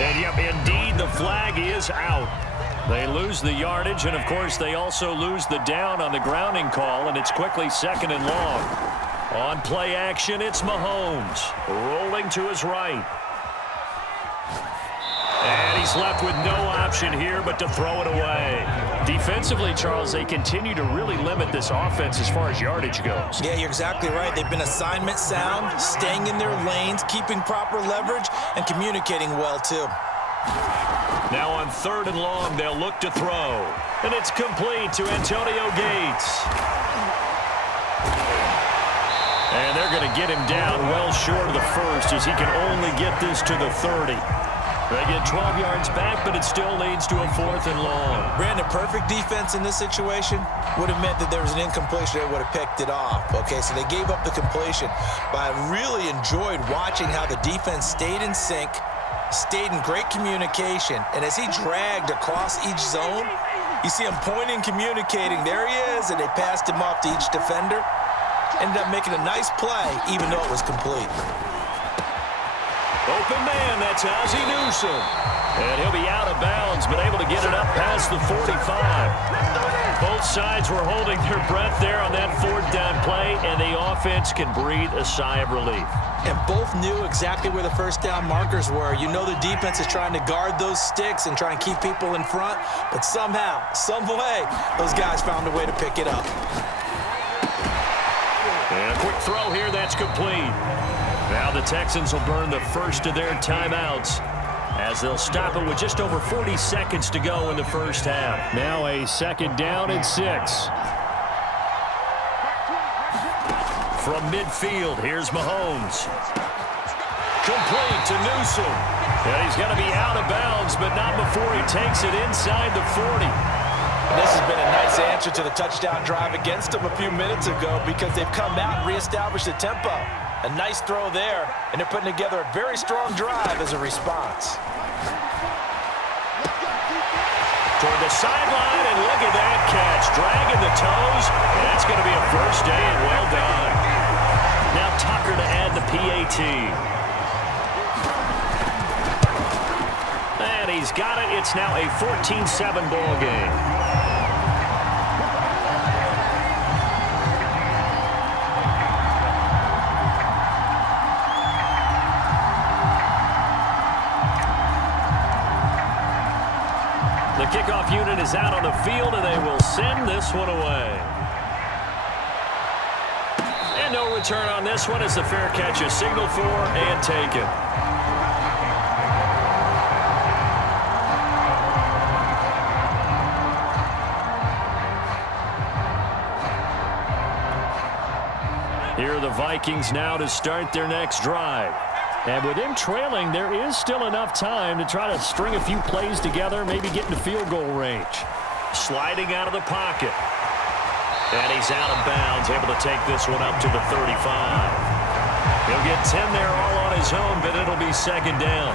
And yep, indeed, the flag is out. They lose the yardage, and of course they also lose the down on the grounding call, and it's quickly 2nd and long. On play action, it's Mahomes rolling to his right. And he's left with no option here but to throw it away. Defensively, Charles, they continue to really limit this offense as far as yardage goes. Yeah, you're exactly right. They've been assignment sound, staying in their lanes, keeping proper leverage, and communicating well, too. Now on 3rd and long, they'll look to throw. And it's complete to Antonio Gates. And they're going to get him down well short of the first as he can only get this to the 30. They get 12 yards back, but it still leads to a 4th and long. Brandon, perfect defense in this situation would have meant that there was an incompletion. They would have picked it off. Okay, so they gave up the completion. But I really enjoyed watching how the defense stayed in sync, stayed in great communication. And as he dragged across each zone, you see him pointing, communicating. There he is, and they passed him off to each defender. Ended up making a nice play, even though it was complete. Open man, that's Ozzie Newsome. And he'll be out of bounds, but able to get it up past the 45. Both sides were holding their breath there on that 4th down play, and the offense can breathe a sigh of relief. And both knew exactly where the 1st down markers were. You know the defense is trying to guard those sticks and try and keep people in front, but somehow, some way, those guys found a way to pick it up. And a quick throw here, that's complete. Now the Texans will burn the first of their timeouts as they'll stop it with just over 40 seconds to go in the first half. Now a 2nd down and 6. From midfield, here's Mahomes. Complete to Newsome. And he's going to be out of bounds, but not before he takes it inside the 40. And this has been a nice answer to the touchdown drive against them a few minutes ago because they've come out and reestablished the tempo. A nice throw there, and they're putting together a very strong drive as a response. Toward the sideline, and look at that catch. Dragging the toes, and that's going to be a 1st down. Well done. Now Tucker to add the PAT. And he's got it. It's now a 14-7 ball game. The kickoff unit is out on the field, and they will send this one away. And no return on this one as the fair catch is signaled for and taken. Here are the Vikings now to start their next drive. And with him trailing, there is still enough time to try to string a few plays together, maybe get into field goal range. Sliding out of the pocket. And he's out of bounds, able to take this one up to the 35. He'll get 10 there all on his own, but it'll be 2nd down.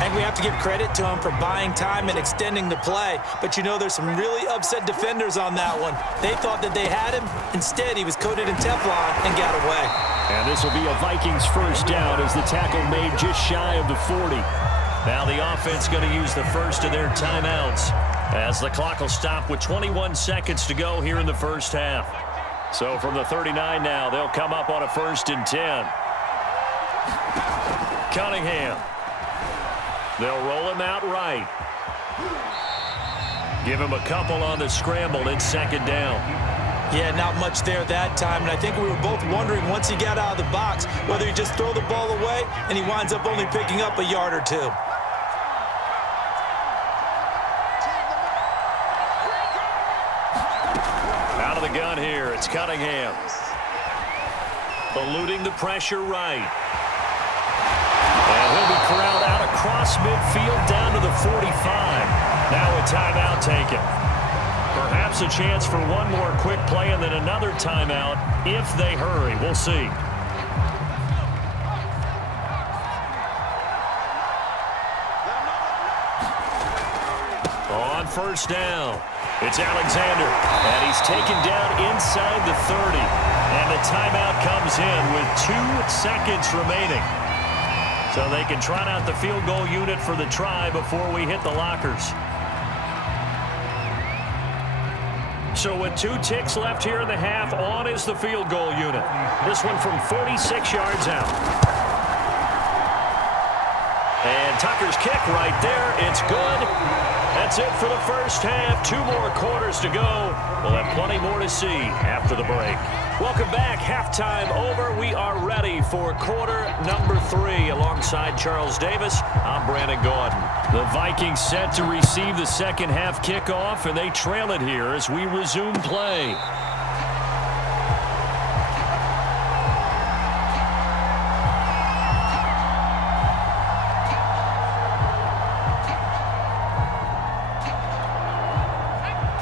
And we have to give credit to him for buying time and extending the play. But you know there's some really upset defenders on that one. They thought that they had him. Instead, he was coated in Teflon and got away. And this will be a Vikings 1st down as the tackle made just shy of the 40. Now the offense going to use the first of their timeouts as the clock will stop with 21 seconds to go here in the first half. So from the 39 now, they'll come up on a 1st and 10. Cunningham. They'll roll him out right. Give him a couple on the scramble. It's 2nd down. Yeah, not much there that time, and I think we were both wondering once he got out of the box whether he just throw the ball away and he winds up only picking up a yard or 2. Out of the gun here, it's Cunningham. Eluding the pressure right. And he'll be corralled out across midfield down to the 45. Now a timeout taken. Perhaps a chance for one more quick play and then another timeout if they hurry. We'll see. On 1st down, it's Alexander. And he's taken down inside the 30. And the timeout comes in with 2 seconds remaining. So they can trot out the field goal unit for the try before we hit the lockers. So with 2 ticks left here in the half, on is the field goal unit. This one from 46 yards out. And Tucker's kick right there. It's good. That's it for the first half. 2 more quarters to go. We'll have plenty more to see after the break. Welcome back. Halftime over. We are ready for quarter number 3. Alongside Charles Davis, I'm Brandon Gordon. The Vikings set to receive the second half kickoff, and they trail it here as we resume play.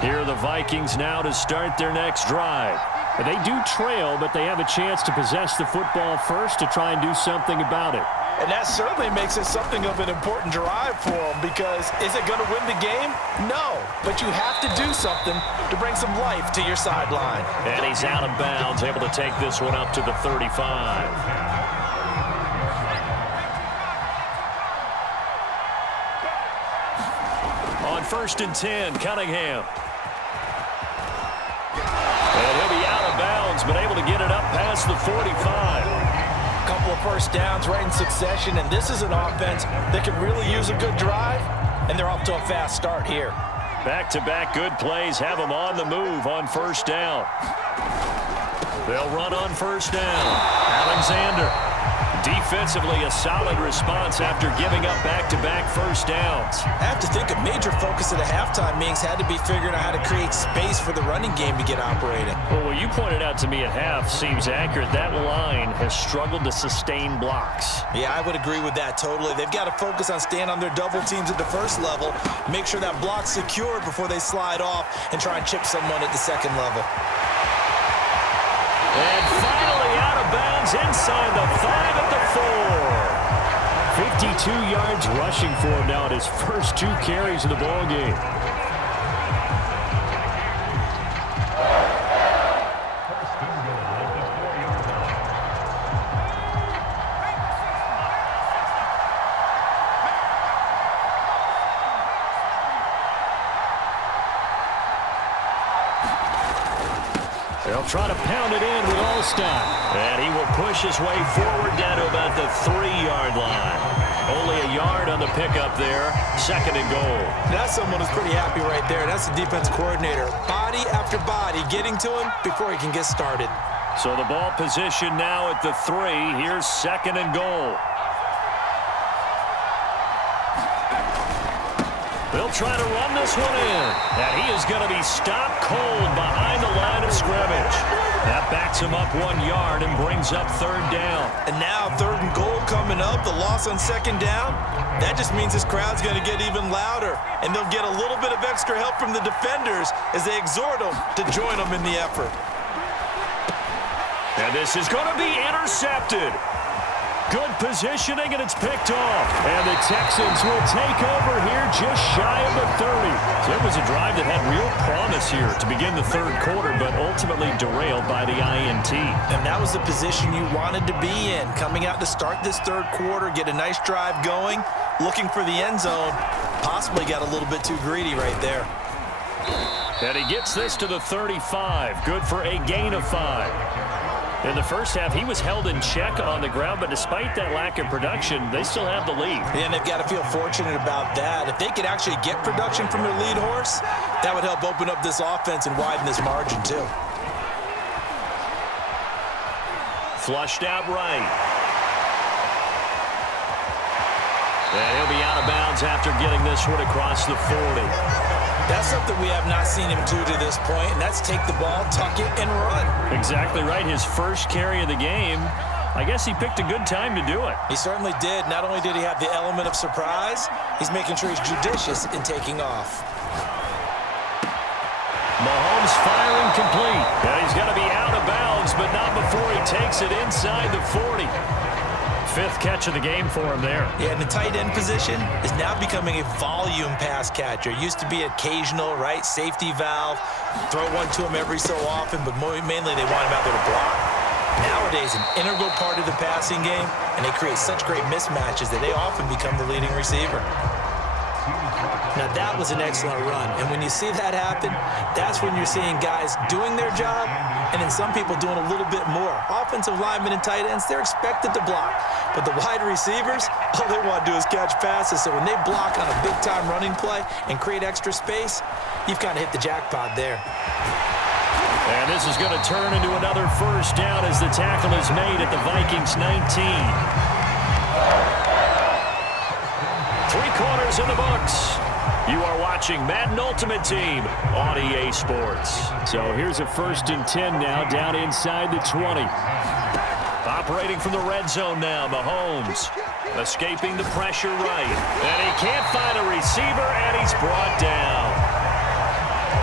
Here are the Vikings now to start their next drive. And they do trail, but they have a chance to possess the football first to try and do something about it. And that certainly makes it something of an important drive for them, because is it going to win the game? No, but you have to do something to bring some life to your sideline. And he's out of bounds, able to take this one up to the 35. On 1st and 10, Cunningham. And he'll be out of bounds, but able to get it up past the 45. Couple of first downs right in succession, and this is an offense that can really use a good drive, and they're off to a fast start here. Back-to-back good plays have them on the move on 1st down. They'll run on 1st down. Alexander. Defensively, a solid response after giving up back-to-back first downs. I have to think a major focus of the halftime meetings had to be figuring out how to create space for the running game to get operating. Well, what you pointed out to me at half seems accurate. That line has struggled to sustain blocks. Yeah, I would agree with that totally. They've got to focus on staying on their double teams at the first level, make sure that block's secured before they slide off and try and chip someone at the second level. And finally out of bounds inside the 5 at the 4. 52 yards rushing for him now at his first 2 carries of the ball game. They'll try to pound it in with Allstott. And he will push his way forward down to about the 3-yard line. Only a yard on the pickup there. 2nd and goal. That's someone who's pretty happy right there. That's the defense coordinator. Body after body getting to him before he can get started. So the ball position now at the 3. Here's 2nd and goal. They'll try to run this one in. And he is going to be stopped cold behind the line of scrimmage. That backs him up 1 yard and brings up 3rd down. And now 3rd and goal coming up. The loss on 2nd down. That just means this crowd's going to get even louder. And they'll get a little bit of extra help from the defenders as they exhort them to join them in the effort. And this is going to be intercepted. Good positioning, and it's picked off. And the Texans will take over here just shy of the 30. So it was a drive that had real promise here to begin the 3rd quarter, but ultimately derailed by the INT. And that was the position you wanted to be in. Coming out to start this 3rd quarter, get a nice drive going, looking for the end zone. Possibly got a little bit too greedy right there. And he gets this to the 35. Good for a gain of 5. In the first half, he was held in check on the ground, but despite that lack of production, they still have the lead. And they've got to feel fortunate about that. If they could actually get production from their lead horse, that would help open up this offense and widen this margin too. Flushed out right. And he'll be out of bounds after getting this one across the 40. That's something we have not seen him do to this point, and that's take the ball, tuck it, and run. Exactly right. His first carry of the game. I guess he picked a good time to do it. He certainly did. Not only did he have the element of surprise, he's making sure he's judicious in taking off. Mahomes firing complete. And he's going to be out of bounds, but not before he takes it inside the 40. 5th catch of the game for him there. Yeah, and the tight end position is now becoming a volume pass catcher. Used to be occasional, right, safety valve. Throw one to him every so often, but mainly they want him out there to block. Nowadays, an integral part of the passing game, and they create such great mismatches that they often become the leading receiver. Now, that was an excellent run, and when you see that happen, that's when you're seeing guys doing their job, and then some people doing a little bit more. Offensive linemen and tight ends, they're expected to block, but the wide receivers, all they want to do is catch passes, so when they block on a big-time running play and create extra space, you've kind of hit the jackpot there. And this is going to turn into another first down as the tackle is made at the Vikings 19. 3 quarters in the books. You are watching Madden Ultimate Team on EA Sports. So here's a 1st and 10 now, down inside the 20. Operating from the red zone now, Mahomes. Escaping the pressure right. And he can't find a receiver, and he's brought down.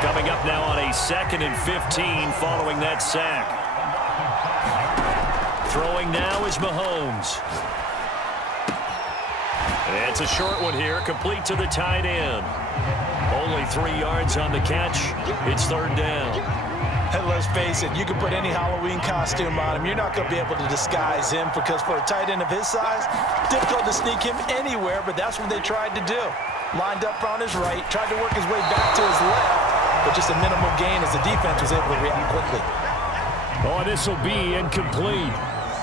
Coming up now on a 2nd and 15 following that sack. Throwing now is Mahomes. And it's a short one here, complete to the tight end. Only 3 yards on the catch. It's 3rd down. And let's face it, you can put any Halloween costume on him. You're not going to be able to disguise him because for a tight end of his size, difficult to sneak him anywhere, but that's what they tried to do. Lined up on his right, tried to work his way back to his left, but just a minimal gain as the defense was able to react quickly. Oh, this will be incomplete.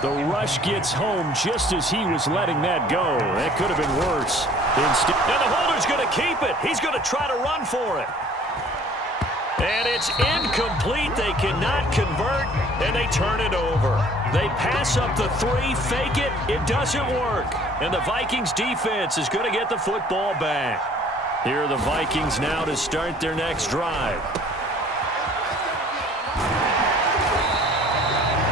The rush gets home just as he was letting that go. That could have been worse. Instead, and the holder's going to keep it. He's going to try to run for it. And it's incomplete. They cannot convert, and they turn it over. They pass up the 3, fake it. It doesn't work. And the Vikings defense is going to get the football back. Here are the Vikings now to start their next drive.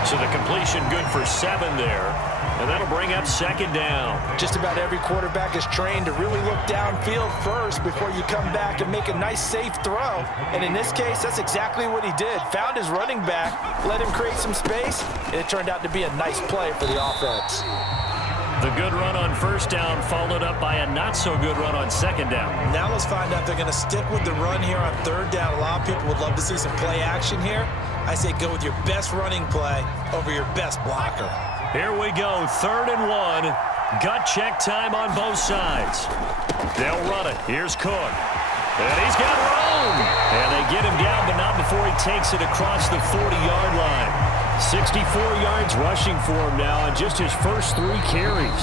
So the completion good for 7 there. And that'll bring up 2nd down. Just about every quarterback is trained to really look downfield first before you come back and make a nice, safe throw. And in this case, that's exactly what he did. Found his running back, let him create some space, and it turned out to be a nice play for the offense. The good run on 1st down followed up by a not-so-good run on 2nd down. Now let's find out if they're going to stick with the run here on 3rd down. A lot of people would love to see some play action here. I say go with your best running play over your best blocker. Here we go, 3rd and 1. Gut check time on both sides. They'll run it. Here's Cook. And he's got room. And they get him down, but not before he takes it across the 40-yard line. 64 yards rushing for him now on just his first 3 carries.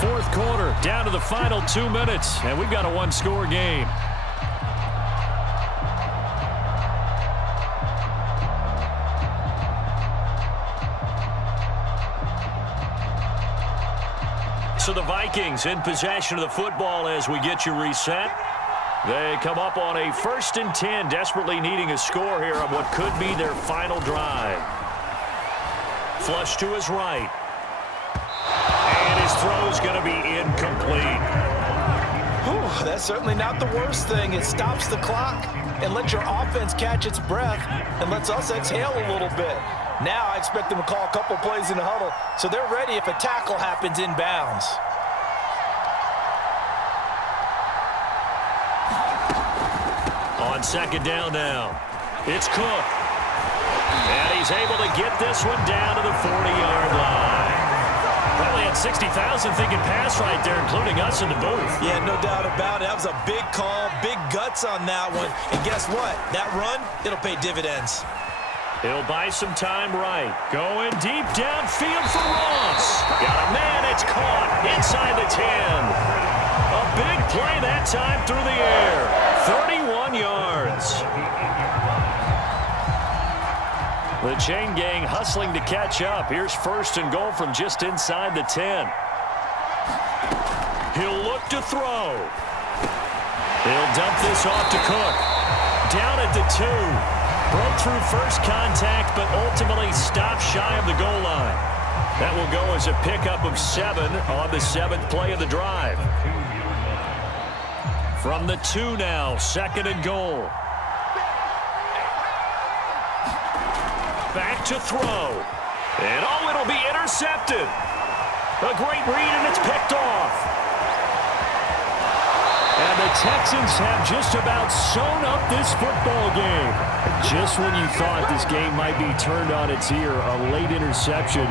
4th quarter, down to the final 2 minutes, and we've got a 1-score game. So the Vikings in possession of the football as we get you reset. They come up on a 1st and 10, desperately needing a score here on what could be their final drive. Flush to his right. And his throw's going to be incomplete. Whew, that's certainly not the worst thing. It stops the clock and lets your offense catch its breath and lets us exhale a little bit. Now I expect them to call a couple plays in the huddle, so they're ready if a tackle happens inbounds. On 2nd down now, it's Cook. And he's able to get this one down to the 40-yard line. Probably had 60,000 thinking pass right there, including us in the booth. Yeah, no doubt about it. That was a big call, big guts on that one. And guess what? That run, it'll pay dividends. He'll buy some time right. Going deep downfield for Ross. Got a man, it's caught inside the 10. A big play that time through the air. 31 yards. The chain gang hustling to catch up. Here's 1st and goal from just inside the 10. He'll look to throw. He'll dump this off to Cook. Down at the 2. Broke through first contact, but ultimately stopped shy of the goal line. That will go as a pickup of 7 on the 7th play of the drive. From the 2 now, 2nd and goal. Back to throw. And oh, it'll be intercepted. A great read, and it's picked off. And the Texans have just about sewn up this football game. Just when you thought this game might be turned on its ear, a late interception